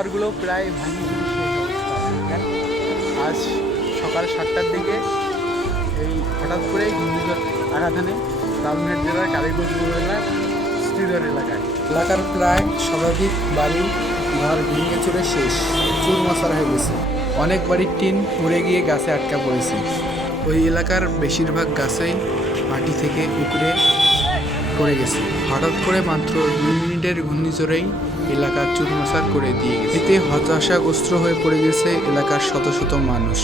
ঘরগুলো প্রায় ভাঙি আজ সকাল সাতটার দিকে এই হঠাৎ করে ঘূর্ণিঝড় আঘাত আনে লালমেট জেলার কালীগঞ্জ উপজেলার শ্রীধর এলাকায়। এলাকার প্রায় শতাধিক বাড়ি ঘর ভেঙে চুরে শেষ, চুর মশার হয়ে গেছে। অনেক বাড়ির টিন উড়ে গিয়ে গাছে আটকা পড়েছে। ওই এলাকার বেশিরভাগ গাছেই মাটি থেকে উপড়ে পড়ে গেছে। হঠাৎ করে মাত্র দুই মিনিটের ঘূর্ণিঝড়েই এলাকা চুরমাসার করে দিয়ে গেছে। এতে হতাশাগ্রস্ত হয়ে পড়ে গেছে এলাকার শত শত মানুষ।